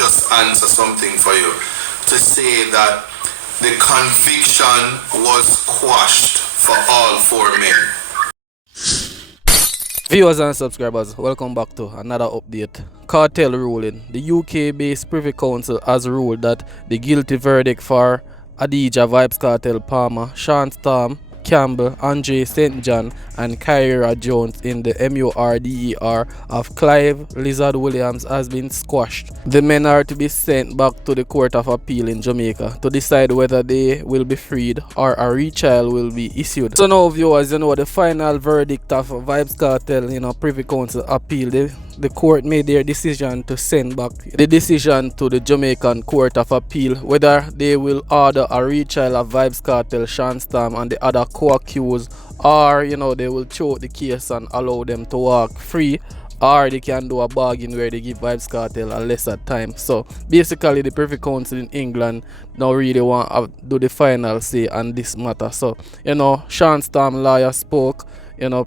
just answer something for you to say that the conviction was quashed for all four men. Viewers and subscribers, welcome back to another update. Cartel ruling. The UK-based Privy Council has ruled that the guilty verdict for Adidja, Vibes Cartel Palmer, Sean Storm, Campbell, Andre St. John and Kyra Jones in the MURDER of Clive Lizard Williams has been squashed. The men are to be sent back to the Court of Appeal in Jamaica to decide whether they will be freed or a retrial will be issued. So now viewers, the final verdict of Vibes Cartel, Privy Council appeal. The court made their decision to send back the decision to the Jamaican Court of Appeal whether they will order a retrial of Vibes Cartel, Sean Storm and the other co-accused, or they will choke the case and allow them to walk free, or they can do a bargain where they give Vibes Cartel a lesser time. So basically the Privy Council in England now really want to do the final say on this matter. So Sean Storm lawyer spoke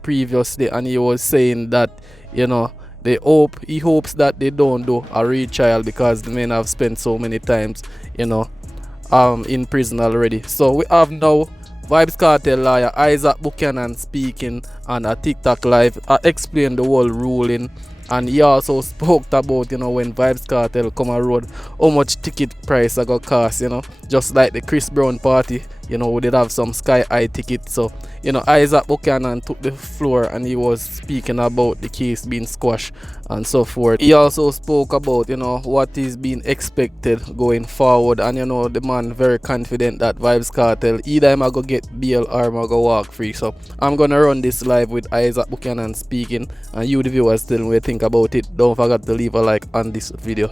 previously, and he was saying that he hopes that they don't do a retrial because the men have spent so many times in prison already. So we have now Vibes Cartel lawyer Issac Buchanan speaking on a TikTok live, explained the whole ruling, and he also spoke about when Vibes Cartel come on road, how much ticket price I got cost, just like the Chris Brown party, we did have some sky high tickets. So Issac Buchanan took the floor and he was speaking about the case being squashed and so forth. He also spoke about what is being expected going forward, and the man very confident that Vibes Cartel either I'm gonna get bail or I'm gonna walk free. So I'm gonna run this live with Issac Buchanan speaking, and you the viewers tell me what you think about it. Don't forget to leave a like on this video.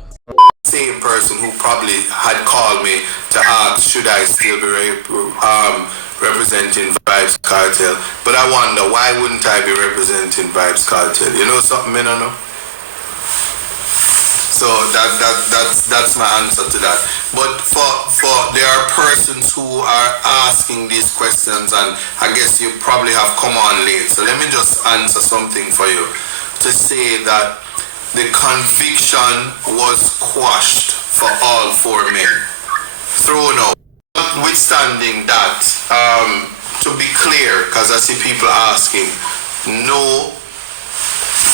Same person who probably had called me to ask should I still be representing Vibes Cartel, but I wonder why wouldn't I be representing Vibes Cartel? You know something I don't know? So that's my answer to that. But for there are persons who are asking these questions, and I guess you probably have come on late. So let me just answer something for you to say that the conviction was quashed for all four men, thrown out. Notwithstanding that, to be clear, because I see people asking, no,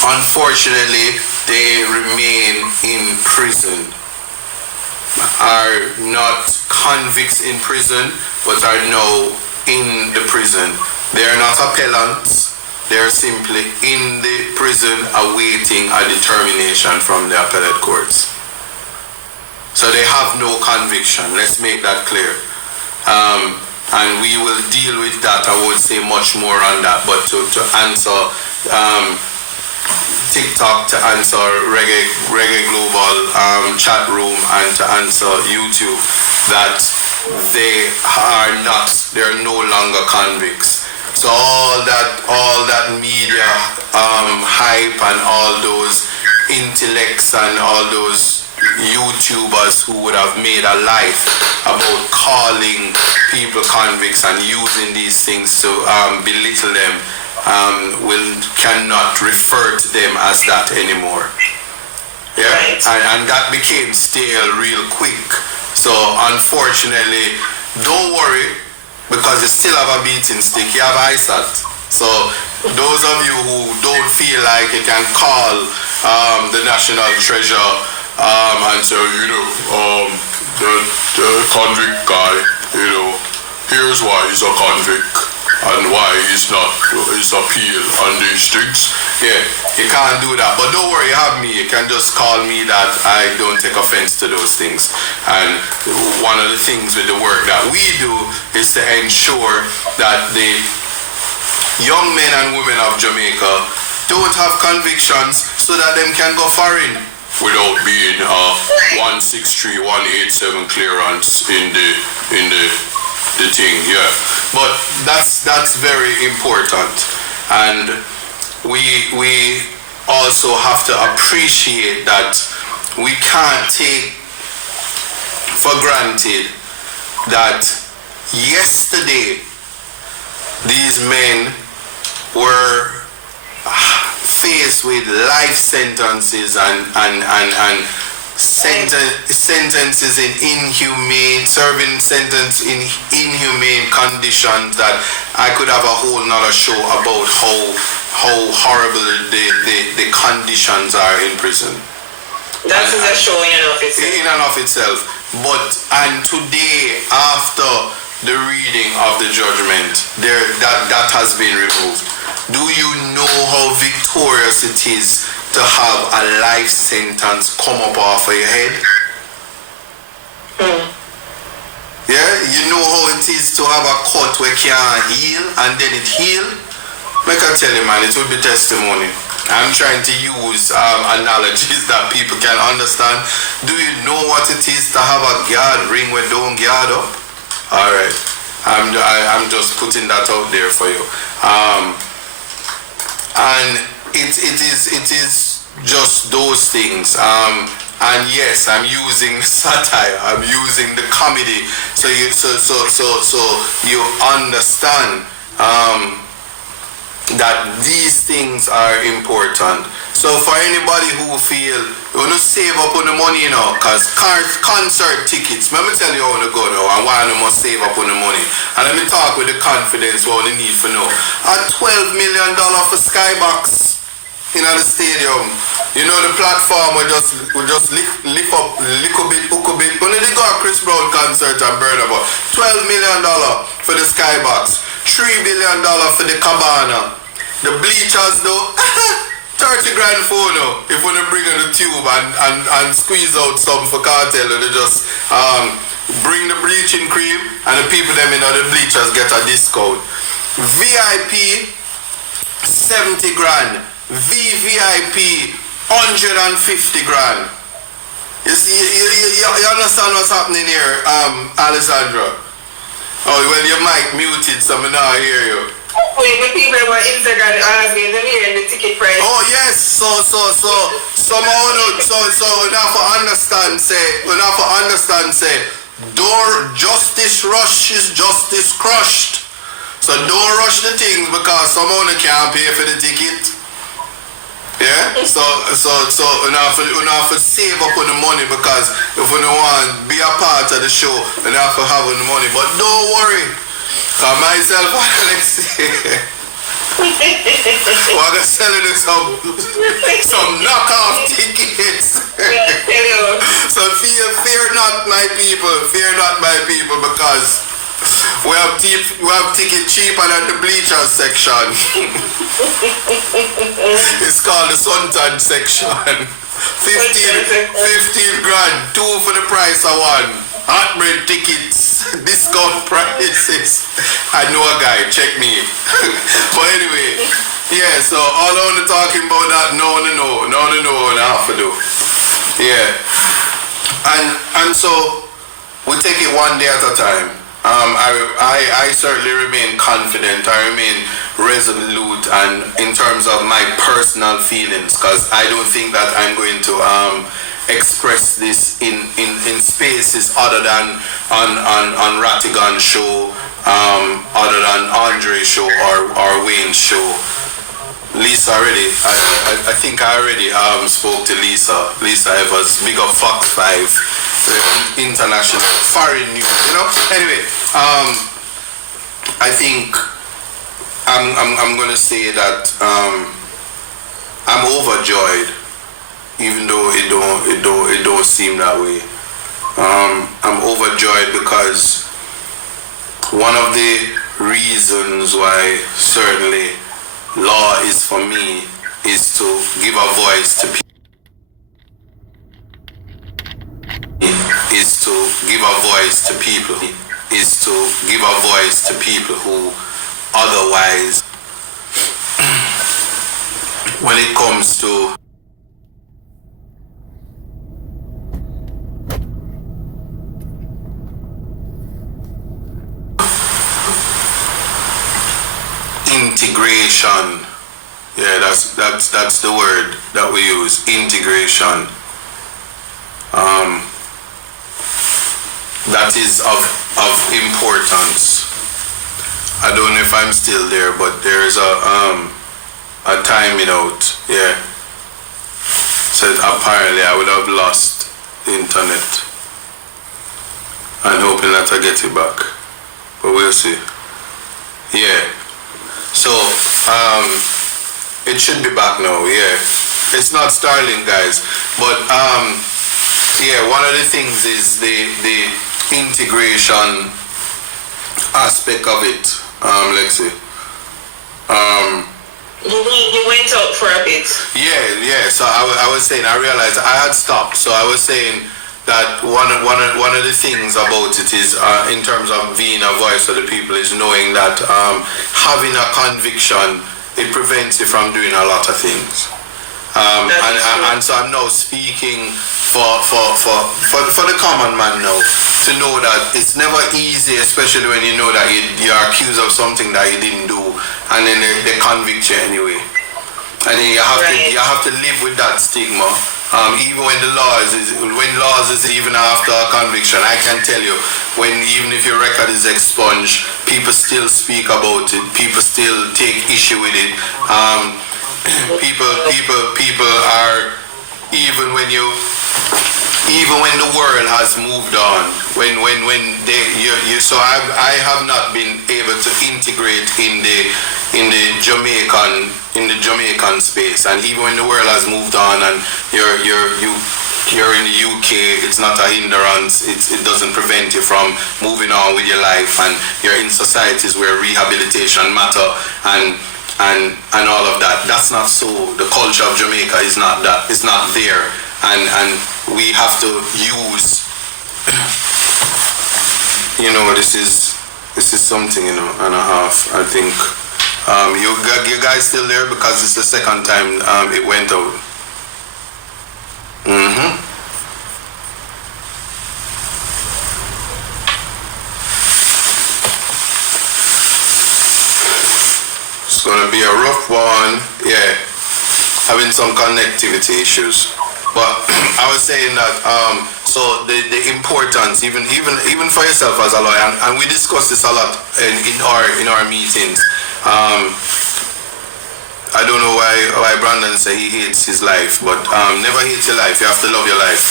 unfortunately, they remain in prison, are not convicts in prison, but are now in the prison. They are not appellants. They're simply in the prison awaiting a determination from the appellate courts. So they have no conviction. Let's make that clear. And we will deal with that. I won't say much more on that, but to answer TikTok, to answer Reggae Global chat room, and to answer YouTube, that they're no longer convicts. So all that media hype and all those intellects and all those YouTubers who would have made a life about calling people convicts and using these things to belittle them cannot refer to them as that anymore. Yeah, right. And that became stale real quick. So unfortunately, don't worry, because you still have a beating stick, you have Issac. So those of you who don't feel like you can call the national treasure and say, the convict guy, here's why he's a convict and why he's not his appeal on these things. Yeah, you can't do that. But don't worry, you have me. You can just call me that. I don't take offense to those things. And one of the things with the work that we do is to ensure that the young men and women of Jamaica don't have convictions so that them can go foreign without being 163, 187 clearance in the thing. Yeah. But that's very important, and we also have to appreciate that we can't take for granted that yesterday these men were faced with life sentences and sentences in serving sentence in inhumane conditions that I could have a whole nother show about how horrible the conditions are in prison. That is a show in and of itself. In and of itself. And today, after the reading of the judgment, that has been removed. Do you know how victorious it is to have a life sentence come up off of your head? Yeah, you know how it is to have a cut where can't heal and then it heal? Like I tell you, man, it will be testimony. I'm trying to use analogies that people can understand. Do you know what it is to have a guard ring when don't guard up? Alright. I'm just putting that out there for you. And it is just those things. And yes, I'm using satire. I'm using the comedy. So you understand that these things are important. So for anybody who feel you want to save up on the money, you know, because concert tickets, let me tell you how to go now and why you must save up on the money. And let me talk with the confidence what you need for know. At $12 million for Skybox in the stadium. You know the platform will just lift up little bit. When they go a Chris Brown concert and burn about $12 million for the Skybox, $3 billion for the Cabana. The bleachers though, 30 grand for no. If we bring in the tube and squeeze out some for cartel, they just bring the bleaching cream and the people them in the bleachers get a discount. VIP 70 grand. VVIP 150 grand. You see, you understand what's happening here, Alessandra? Oh, well, your mic muted, so I now hear you. Wait, the people on Instagram asking them here the ticket price. Oh yes, so somehow enough to understand say door justice rush is justice crushed. So don't rush the things because someone can't pay for the ticket. Yeah, so enough to save up on the money because if we don't want to be a part of the show, enough to have on the money. But don't worry, cause myself Alex, we're gonna sell you some knockoff tickets. So fear not my people, because we have ticket cheaper than the bleachers section. It's called the suntan section. 15 grand, 2 for the price of 1. Hot bread tickets, discount prices. I know a guy, check me. But anyway, yeah, so all I want to talking about that, no, and half to do. Yeah. And so we take it one day at a time. I certainly remain confident. I remain resolute, and in terms of my personal feelings, because I don't think that I'm going to express this in spaces other than on Rattigan's show, other than Andre's show or Wayne's show. Lisa already, I think I already spoke to Lisa Evers, big up Fox 5, international, foreign news, you know. Anyway, I think I'm gonna say that I'm overjoyed, even though it don't seem that way. I'm overjoyed because one of the reasons why certainly law is for me is to give a voice to people. Is to give a voice to people who otherwise, when it comes to integration, yeah, that's the word that we use, integration. That is of importance. I don't know if I'm still there, but there is a timing out, yeah. So apparently I would have lost internet. And hoping that I get it back. But we'll see. Yeah. So, it should be back now, yeah. It's not Starlink, guys. But, yeah, one of the things is the integration aspect of it, Lexi. You went out for a bit. Yeah. So I was saying, I realized I had stopped. So I was saying that one of the things about it is, in terms of being a voice of the people, is knowing that having a conviction, it prevents you from doing a lot of things. And so I'm now speaking for the common man now, to know that it's never easy, especially when you know that you're accused of something that you didn't do, and then they convict you anyway. And then you have to live with that stigma. Even when laws is even after a conviction, I can tell you, even if your record is expunged, people still speak about it. People still take issue with it. People are, even when the world has moved on, so I have not been able to integrate in the Jamaican space, and even when the world has moved on and you're in the UK, it's not a hindrance. It doesn't prevent you from moving on with your life, and you're in societies where rehabilitation matter and all of that. That's not so. The culture of Jamaica is not that. It's not there, and we have to use. This is something, and a half. I think. You guys still there, because it's the second time it went out. It's gonna be a rough one, yeah. Having some connectivity issues, but I was saying that so the importance, even for yourself as a lawyer, and we discuss this a lot in our meetings. I don't know why Brandon say he hates his life, but never hate your life. You have to love your life.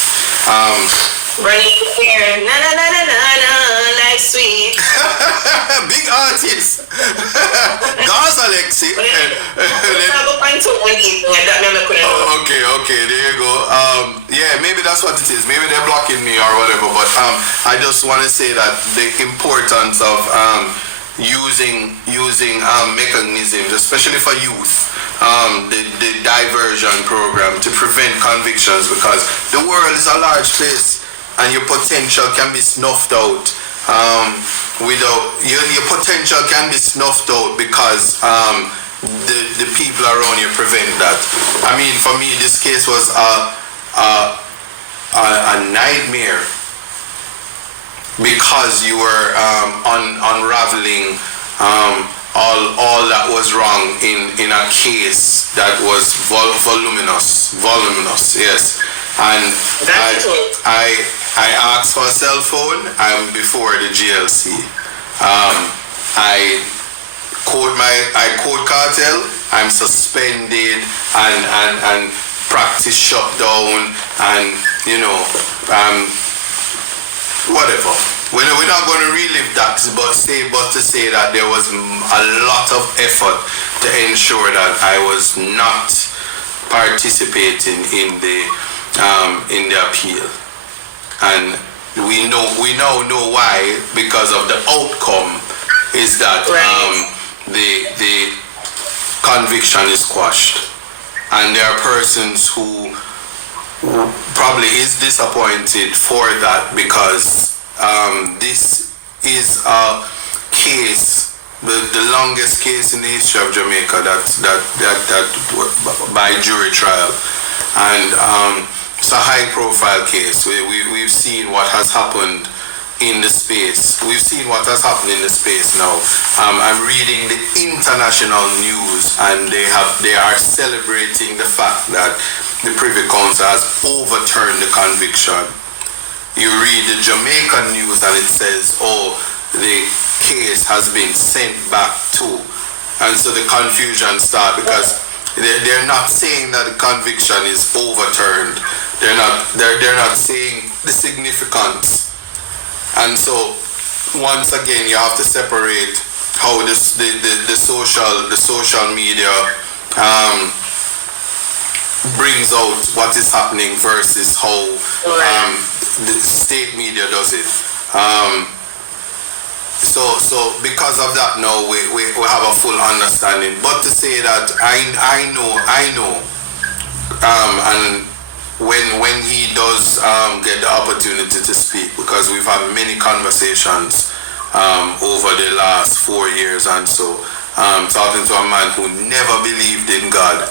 Running here, na na na na na na, like sweet. Big artist. Gaza Alexi. Okay, there you go. Yeah, maybe that's what it is. Maybe they're blocking me or whatever. But I just want to say that the importance of using mechanisms, especially for youth, the diversion program, to prevent convictions, because the world is a large place and your potential can be snuffed out. Your potential can be snuffed out because the people around you prevent that. I mean, for me, this case was a nightmare, because you were unraveling all that was wrong in a case that was voluminous, yes. And I asked for a cell phone. I'm before the GLC. I code cartel. I'm suspended and practice shut down, and whatever. We're not going to relive that, but to say that there was a lot of effort to ensure that I was not participating in the appeal, and we now know why, because of the outcome is that the conviction is quashed, and there are persons who probably is disappointed for that, because this is a case, the longest case in the history of Jamaica that by jury trial, and it's a high profile case. We've seen what has happened in the space. We've seen what has happened in the space now. I'm reading the international news, and they are celebrating the fact that the PRIVY Council has overturned the conviction. You read the Jamaican news and it says, the case has been sent back to. And so the confusion starts, because they're not saying that the conviction is overturned, They're not seeing the significance. And so once again you have to separate how the social media brings out what is happening versus how the state media does it. So because of that now we have a full understanding. But to say that I know and when he does get the opportunity to speak, because we've had many conversations over the last 4 years and so, talking to a man who never believed in God,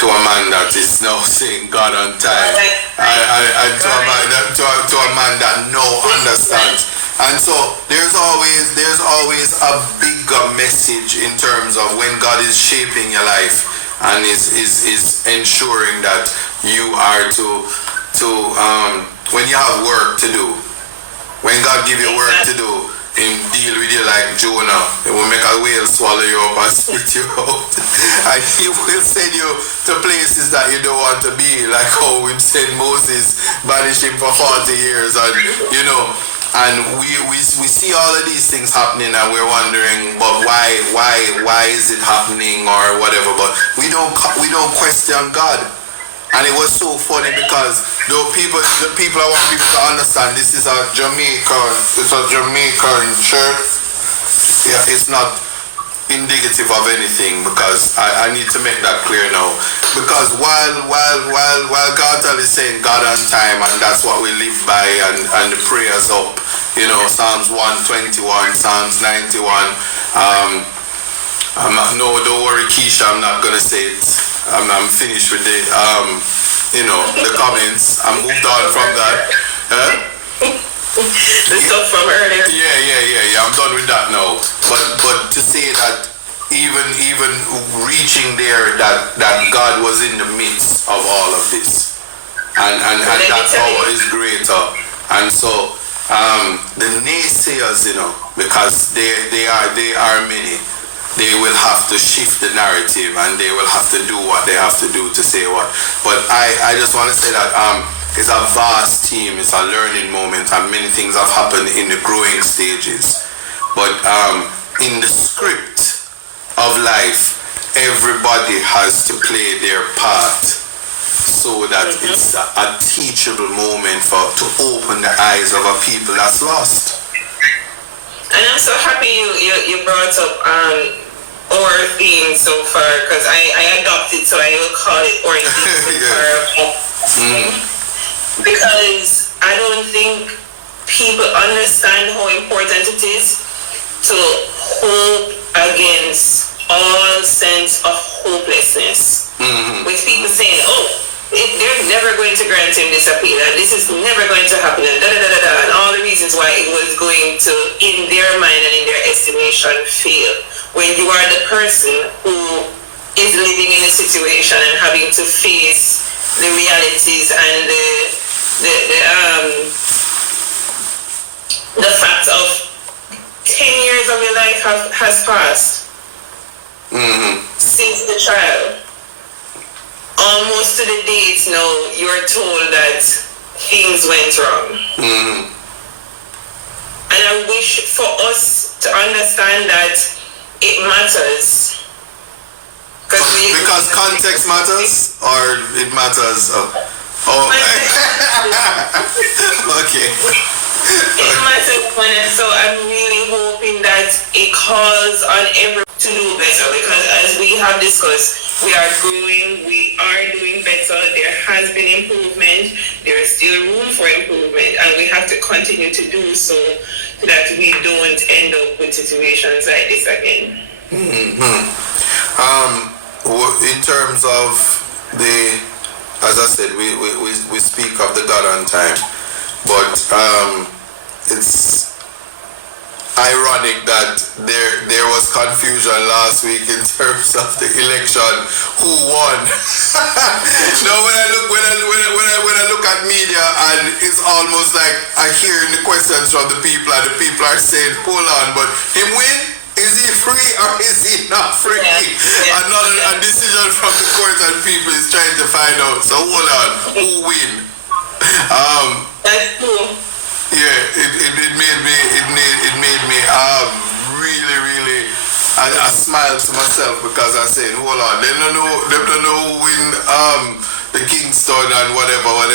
to a man that is now saying God on time, to a man that now understands. And so there's always a bigger message in terms of when God is shaping your life and is ensuring that you are to when you have work to do, when God give you work to do, Him deal with you like Jonah. He will make a whale swallow you up and spit you out. And He will send you to places that you don't want to be, like how we sent Moses, banish him for 40 years, and and we see all of these things happening, and we're wondering, but why is it happening or whatever? But we don't question God. And it was so funny because the people I want people to understand, this is a Jamaican church. Yeah, it's not indicative of anything, because I need to make that clear now. Because while Cartel is saying God on time, and that's what we live by, and the prayers up, Psalms 121, Psalms 91. Don't worry, Keisha, I'm not gonna say it. I'm finished with the the comments. I moved on from that. The stuff from earlier. Yeah. I'm done with that now. But to say that even reaching there, that God was in the midst of all of this, and that power is greater. And so the naysayers, because they are many, they will have to shift the narrative, and they will have to do what they have to do to say what. But I just want to say that it's a vast team, it's a learning moment, and many things have happened in the growing stages. But in the script of life, everybody has to play their part, so that it's a teachable moment to open the eyes of a people that's lost. And I'm so happy you brought up our theme so far, because I adopted, so I will call it our theme so far. Because I don't think people understand how important it is to hope against all sense of hopelessness. With people saying, they're never going to grant him this appeal, and this is never going to happen, and and all the reasons why it was going to, in their mind and in their estimation, fail. When you are the person who is living in a situation and having to face the realities and the fact of 10 years of your life has passed since the trial. Almost to the date now, you're told that things went wrong. And I wish for us to understand that it matters. Because context matters, or it matters? Okay. It matters, and so I'm really hoping that it calls on everyone to do better, because as we have discussed, we are growing, we are doing better, there has been improvement, there is still room for improvement, and we have to continue to do so that we don't end up with situations like this again. In terms of as I said, we speak of the God on time, but it's ironic that there was confusion last week in terms of the election, who won. Now when I look at media, and it's almost like I hear the questions from the people, and the people are saying, hold on, but him win? Is he free or is he not free? A decision from the court and people is trying to find out. So hold on, who win? That's cool. Yeah, it made me really I smiled to myself because I said, hold on, they don't know who win the Kingston and whatever, or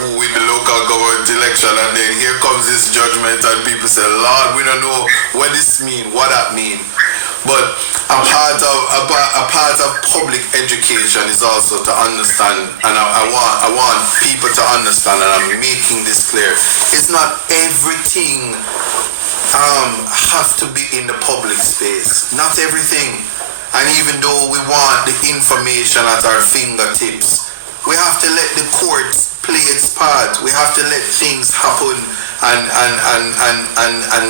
who win the local government election, and then here comes this judgment and people say, Lord, we don't know what this mean, what that mean. But a part of public education is also to understand, and I want people to understand, and I'm making this clear. It's not everything have to be in the public space. Not everything. And even though we want the information at our fingertips, we have to let the courts play its part. We have to let things happen and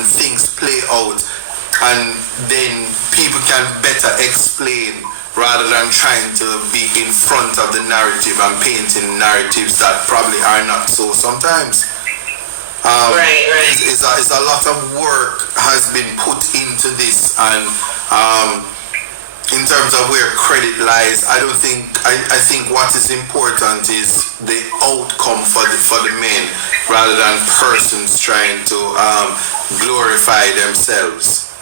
things play out. And then people can better explain rather than trying to be in front of the narrative and painting narratives that probably are not so sometimes. Right. It's a lot of work has been put into this, and in terms of where credit lies, I think what is important is the outcome for the men rather than persons trying to glorify themselves.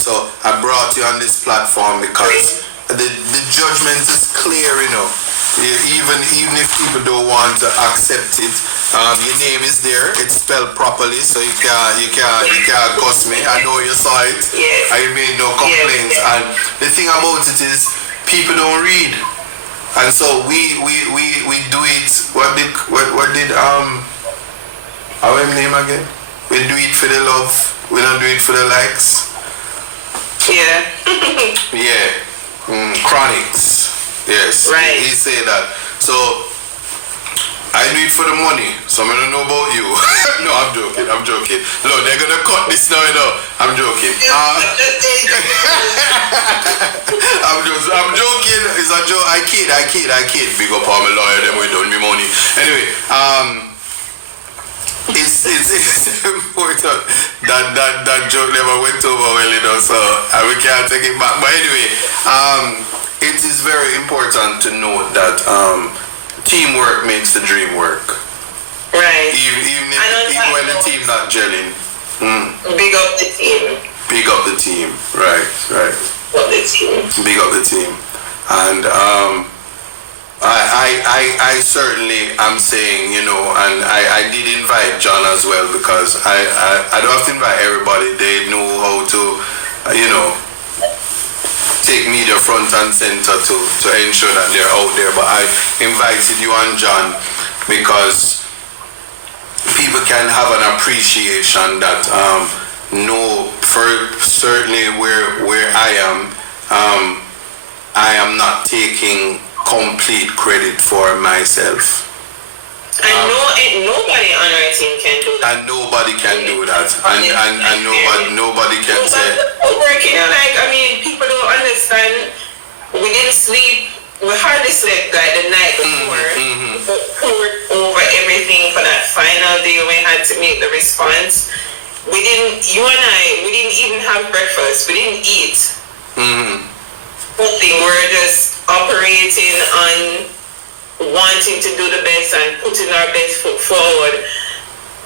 So I brought you on this platform because the judgment is clear, you know. Even if people don't want to accept it, your name is there. It's spelled properly, so you can't cuss me. I know you saw it. Yes. I made no complaints. Yes. And the thing about it is, people don't read, and so we do it. What did our name again? We do it for the love. We don't do it for the likes. Yeah. Yeah. Chronics. Yes. Right. He say that. So I do it for the money. So I don't know about you. No, I'm joking. Look, they're gonna cut this now, you know. I'm joking. I'm joking. It's a joke. I kid. Big up all my lawyer, them we don't me money. Anyway, it's important that joke never went over well, you know, so we can't take it back. But anyway, it is very important to note that teamwork makes the dream work. Right. Even when the team not gelling. Big up the team. Big up the team. Right. Big up the team. And I certainly am saying, you know, and I did invite John as well, because I don't have to invite everybody. They know how to, you know, take media front and center to ensure that they're out there. But I invited you and John because people can have an appreciation that for certainly where I am not taking complete credit for myself. And nobody on our team can do that. And nobody can do that. And nobody can say. Working, like, I mean, people don't understand. We didn't sleep. We hardly slept like the night before. We poured over everything for that final day when we had to make the response. You and I, we didn't even have breakfast. We didn't eat. Nothing. We're just operating on wanting to do the best and putting our best foot forward,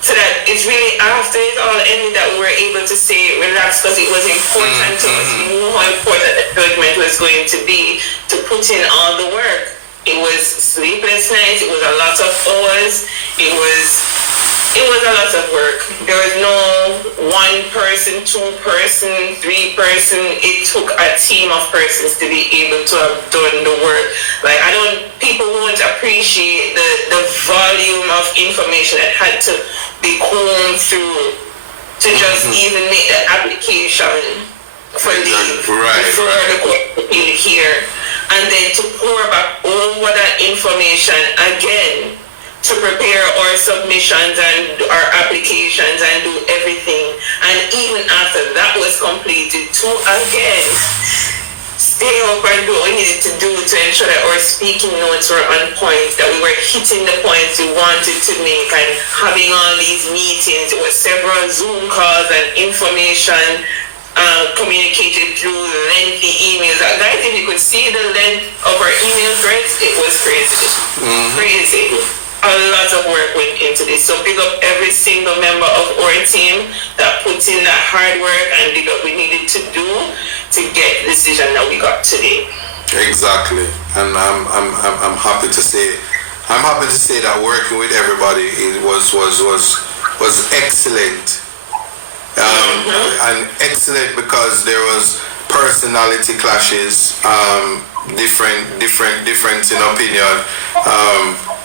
so that it's really after it all ended that we were able to say relax, because it was important to us. We knew how important the judgment was going to be to put in all the work. It was sleepless nights, it was a lot of hours, it was a lot of work. There was no one person, two person, three person. It took a team of persons to be able to have done the work. Like, people won't appreciate the volume of information that had to be combed through to just even make the application for leave before the court appeal here. And then to pour back over that information again, to prepare our submissions and our applications and do everything. And even after that was completed, to again stay up and do what we needed to do to ensure that our speaking notes were on point, that we were hitting the points we wanted to make, and having all these meetings. It was several Zoom calls and information communicated through lengthy emails. Guys, if you could see the length of our email threads, it was crazy. Crazy. A lot of work went into this. So big up every single member of our team that puts in that hard work, and big up we needed to do to get the decision that we got today. Exactly, and I'm happy to say, that working with everybody was excellent. And excellent because there was personality clashes, difference in opinion,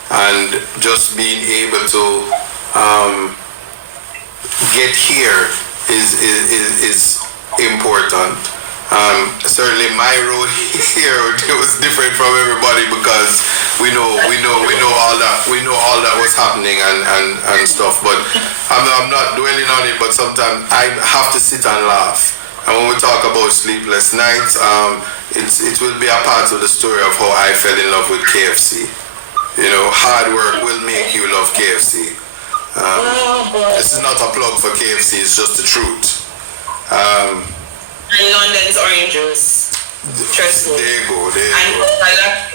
and just being able to get here is important. Certainly my road here was different from everybody because we know all that was happening and stuff, but I'm not dwelling on it, but sometimes I have to sit and laugh. And when we talk about sleepless nights, it will be a part of the story of how I fell in love with KFC. You know, hard work will make you love KFC. This is not a plug for KFC, it's just the truth. And London's orange juice. Trust me. There you go.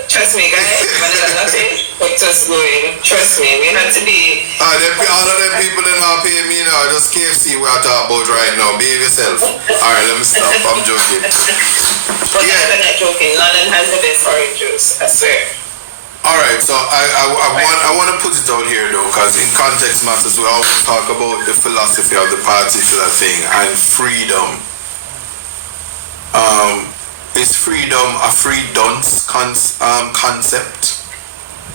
Trust me, guys. Vanilla latte kept us going. Trust me, we had to be. All of them people that not paying me now, just KFC we are talking about right now. Behave yourself. Alright, let me stop. I'm joking. But I'm not joking. London has the best orange juice, I swear. Alright, so I want to put it out here though, because in context matters, we always talk about the philosophy of the particular thing and freedom. Is freedom a free dunce concept?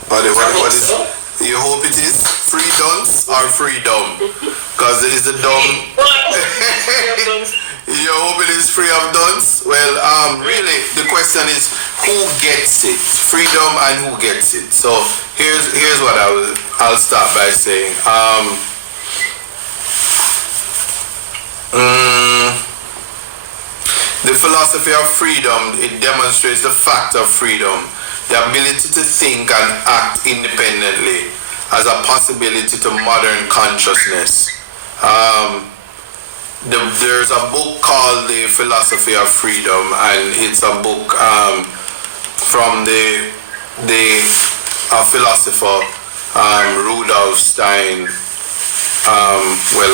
What is? You hope it is free dunce or freedom? Because it is a dumb. You hope it is free of dunce? Well, really, the question is who gets it? Freedom and who gets it? So here's what I'll start by saying. The philosophy of freedom, it demonstrates the fact of freedom, the ability to think and act independently as a possibility to modern consciousness. There's a book called The Philosophy of Freedom, and it's a book from the philosopher Rudolf Stein,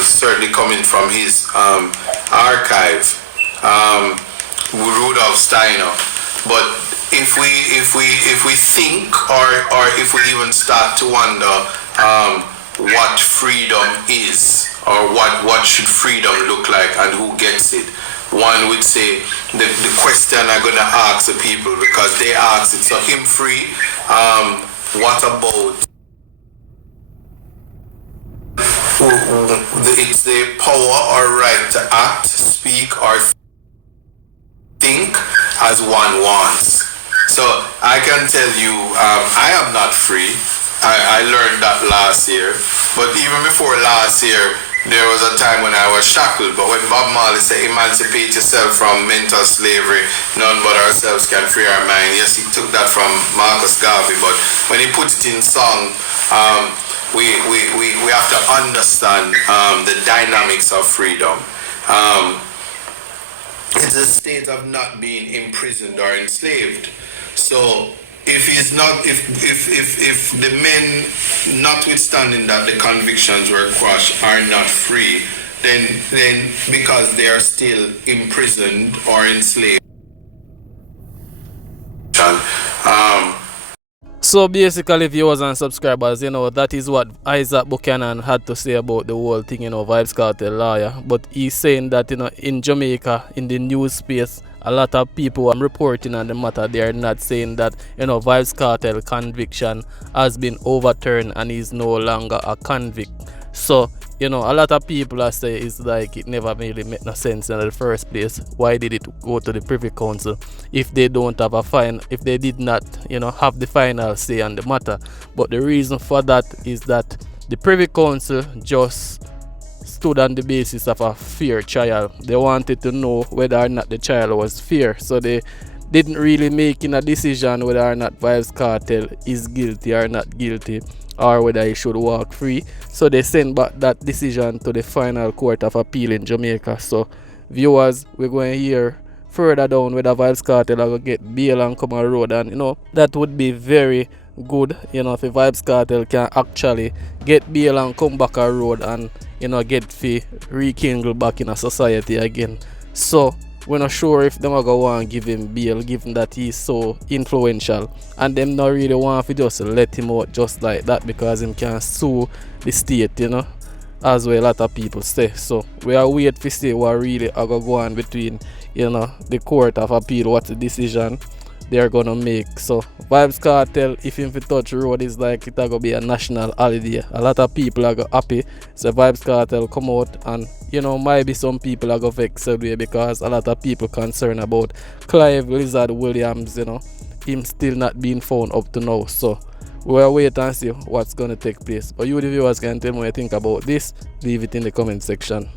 certainly coming from his archive. Rudolf Steiner. But if we think or if we even start to wonder what freedom is or what should freedom look like and who gets it, one would say the question I'm gonna ask the people, because they ask it, so him free, what about it's the power or right to act, speak or think as one wants. So I can tell you, I am not free. I learned that last year. But even before last year, there was a time when I was shackled. But when Bob Marley said, emancipate yourself from mental slavery, none but ourselves can free our mind. Yes, he took that from Marcus Garvey. But when he put it in song, we have to understand the dynamics of freedom. It's a state of not being imprisoned or enslaved. So if the men, notwithstanding that the convictions were quashed, are not free, then because they are still imprisoned or enslaved. So basically, if you wasn't subscribers, you know, that is what Issac Buchanan had to say about the whole thing, you know, Vibes Cartel lawyer. But he's saying that, you know, in Jamaica, in the news space, a lot of people are reporting on the matter. They are not saying that, you know, Vibes Cartel conviction has been overturned and he's no longer a convict. So, you know, a lot of people are saying it's like it never really made no sense in the first place. Why did it go to the Privy Council if they don't have if they did not, you know, have the final say on the matter? But the reason for that is that the Privy Council just stood on the basis of a fair trial. They wanted to know whether or not the trial was fair. So they didn't really make a decision whether or not Vibes Cartel is guilty or not guilty, or whether he should walk free. So they sent back that decision to the final court of appeal in Jamaica. So viewers, we're going to hear further down whether Vibes Cartel are going to get bail and come on road, and that would be very good, if the Vibes Cartel can actually get bail and come back on road and get rekindle back in a society again. So we're not sure if them are going to want to give him bail, given that he's so influential, and them not really want to just let him out just like that because him can sue the state, as well a lot of people say. So we are wait to see what really are going to go on between the court of appeal, what the decision they are gonna make. So Vibes Cartel, if him fi touch road, is like it gonna be a national holiday. A lot of people are happy. So Vibes Cartel come out, and maybe some people are gonna vex away because a lot of people concerned about Clive Lizard Williams, him still not being found up to now. So we'll wait and see what's gonna take place. But you the viewers can tell me what you think about this. Leave it in the comment section.